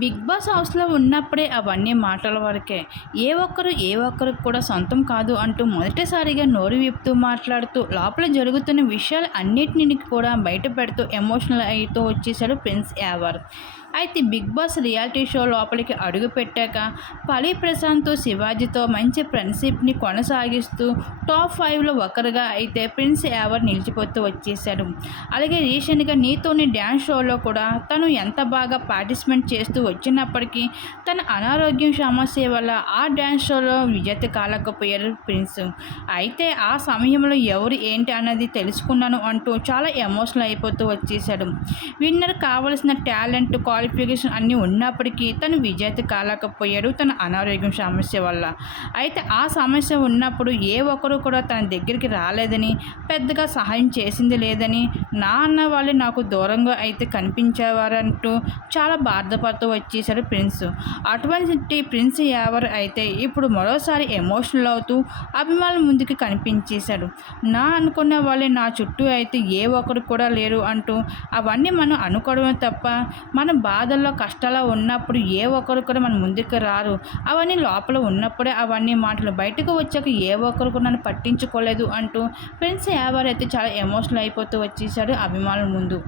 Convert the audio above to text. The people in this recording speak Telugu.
బిగ్ బాస్ హౌస్లో ఉన్నప్పుడే అవన్నీ మాటల వరకే. ఏ ఒక్కరు ఏ ఒక్కరికి కూడా సొంతం కాదు అంటూ మొదటిసారిగా నోరు విప్పుతూ మాట్లాడుతూ లోపల జరుగుతున్న విషయాలు అన్నిటిని కూడా బయట పెడుతూ ఎమోషనల్ అయితూ వచ్చేసాడు ప్రిన్స్ యావర్ అయితే బిగ్ బాస్ రియాలిటీ షో లోపలికి అడుగు పెట్టాక పలి ప్రశాంత్ శివాజీతో మంచి ఫ్రెండ్షిప్ని కొనసాగిస్తూ టాప్ ఫైవ్లో ఒకరుగా అయితే ప్రిన్స్ యావర్ నిలిచిపోతూ వచ్చేసాడు అలాగే రీసెంట్గా నీతోని డ్యాన్స్ షోలో కూడా తను ఎంత బాగా పార్టిసిపేట్ చేస్తూ వచ్చినప్పటికీ తన అనారోగ్యం సమస్య వల్ల ఆ డ్యాన్స్ షోలో విజేత కాలేకపోయారు ప్రిన్స్. అయితే ఆ సమయంలో ఎవరు ఏంటి అన్నది తెలుసుకున్నాను అంటూ చాలా ఎమోషనల్ అయిపోతూ వచ్చేసాడు విన్నర్ కావలసిన టాలెంట్ క్వాలిఫికేషన్ అన్నీ ఉన్నప్పటికీ తను విజేత కాలేకపోయాడు తన అనారోగ్యం సమస్య వల్ల. అయితే ఆ సమస్య ఉన్నప్పుడు ఏ ఒక్కరు కూడా తన దగ్గరికి రాలేదని పెద్దగా సహాయం చేసింది లేదని నాన్న వాళ్ళు నాకు దూరంగా అయితే కనిపించేవారంటూ చాలా బాధపడుతూ వచ్చేశాడు ప్రిన్స్. అటువంటి ప్రిన్స్ ఎవరు అయితే ఇప్పుడు మరోసారి ఎమోషనల్ అవుతూ అభిమానుల ముందుకి కనిపించేశాడు. నా అనుకున్న వాళ్ళే నా చుట్టూ అయితే ఏ ఒక్కరు కూడా లేరు అంటూ అవన్నీ మనం అనుకోవడమే తప్ప మన బాధల్లో కష్టాల్లో ఉన్నప్పుడు ఏ ఒక్కరు కూడా మన ముందుకు రారు. అవన్నీ లోపల ఉన్నప్పుడే అవన్నీ మాటలు బయటకు వచ్చాక ఏ ఒక్కరు కూడా నన్ను పట్టించుకోలేదు అంటూ ఫ్రెండ్స్ ఎవరైతే చాలా ఎమోషనల్ అయిపోతూ వచ్చేసాడు అభిమానుల ముందు.